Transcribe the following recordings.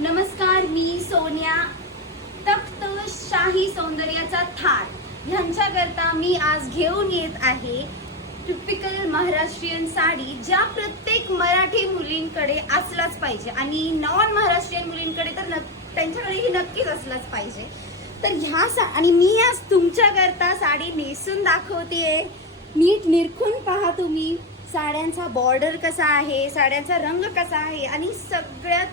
नमस्कार, मी सोनिया. तख्त शाही सौंदर्याचा थाट ह्यांच्याकरता मी आज घेऊन येत आहे टिपिकल महाराष्ट्रीयन साडी, ज्या प्रत्येक मराठी मुलींकडे असलाच पाहिजे आणि नॉन महाराष्ट्रीयन मुलींकडे तर त्यांच्याकडेही नक्कीच असलाच पाहिजे. तर आणि मी आज तुमच्याकरता साडी नेसून दाखवतेय. नीट निरखून पहा तुम्ही. साड्यांचा बॉर्डर कसा आहे, साड्यांचा रंग कसा आहे आणि सगळ्यात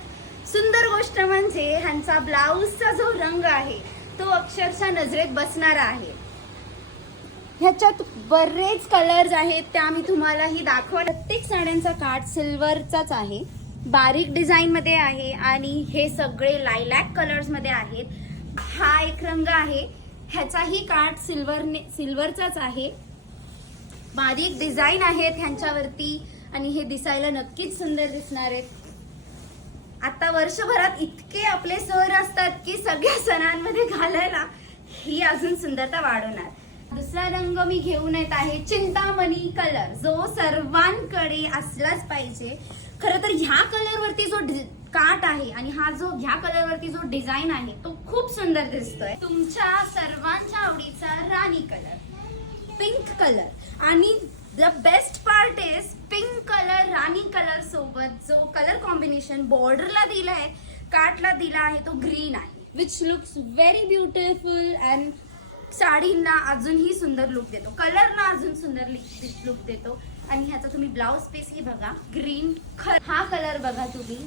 सुंदर गोष्ट म्हणजे ह्यांचा ब्लाऊजचा जो रंग आहे तो अक्षरशः नजरेत बसणारा आहे. ह्याच्यात बरेच कलर्स आहेत, त्या मी तुम्हाला ही दाखवणार. प्रत्येक साड्यांचा काठ सिल्वरचाच आहे, बारीक डिझाईन मध्ये आहे आणि हे सगळे लायलॅक कलर्स मध्ये आहेत. हा एक रंग आहे, ह्याचाही काठ सिल्वरचाच आहे. बारीक डिझाईन आहेत ह्यांच्यावरती आणि हे दिसायला नक्कीच सुंदर दिसणार आहेत. आता वर्षभरात इतके आपले सण असतात की सगळ्या सणांमध्ये घालायला ही अजून सुंदरता वाढवणार. दुसरा रंग मी घेऊन येत आहे चिंतामणी कलर, जो सर्वांकडे असलाच पाहिजे. खरं तर ह्या कलरवरती जो काट आहे आणि ह्या कलरवरती जो डिझाईन आहे तो खूप सुंदर दिसतोय. तुमच्या सर्वांच्या आवडीचा राणी कलर, पिंक कलर. आणि the best part is pink colour Rani colour सोबत जो कलर कॉम्बिनेशन बॉर्डरला दिला आहे, काठला दिला आहे, तो ग्रीन आहे, which looks very beautiful and साडींना अजूनही सुंदर लुक देतो, कलरना अजून सुंदर लुक देतो. आणि ह्याचा तुम्ही ब्लाउज पीस ही बघा, ग्रीन. हा कलर बघा तुम्ही,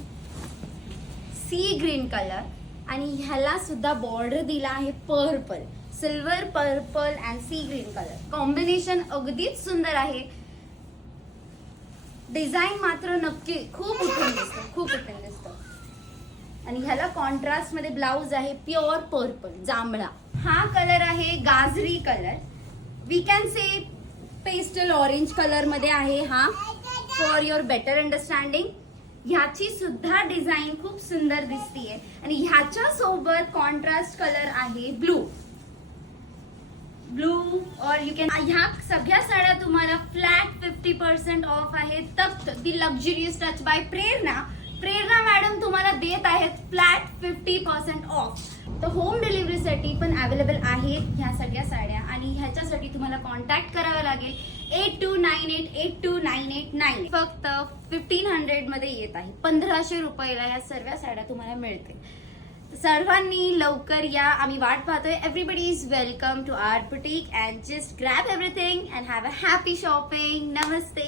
सी ग्रीन कलर. आणि ह्याला सुद्धा बॉर्डर दिला आहे purple, silver purple and sea green colour. Combination अगदीच सुंदर आहे. डिझाईन मात्र नक्की खूप उठून दिसतं. आणि ह्याला कॉन्ट्रास्ट मध्ये ब्लाउज आहे प्युअर पर्पल, जांभळा. हा कलर आहे गाजरी colour, we can say pastel orange colour मध्ये आहे हा, फॉर युअर बेटर अंडरस्टँडिंग. ह्याची सुद्धा डिझाईन खूप सुंदर दिसतीये. आणि ह्याच्या सोबत कॉन्ट्रास्ट कलर आहे ब्लू और यू कॅन. ह्या सगळ्या साड्या तुम्हाला फ्लॅट 50% ऑफ आहेत. Takht the luxurious touch by Prerna madam तुम्हाला देत आहेत फ्लॅट 50% ऑफ. तर होम डिलिव्हरीसाठी पण अवेलेबल आहेत ह्या सगळ्या साड्या. आणि ह्याच्यासाठी तुम्हाला कॉन्टॅक्ट करावं लागेल 8298829898. फक्त 1500 मध्ये येत आहे. 1500 रुपयाला या सर्व साड्या तुम्हाला मिळतील. सर्वांनी लवकर या, आम्ही वाट पाहतोय. Everybody is welcome to our boutique and just grab everything and have a happy shopping. Namaste.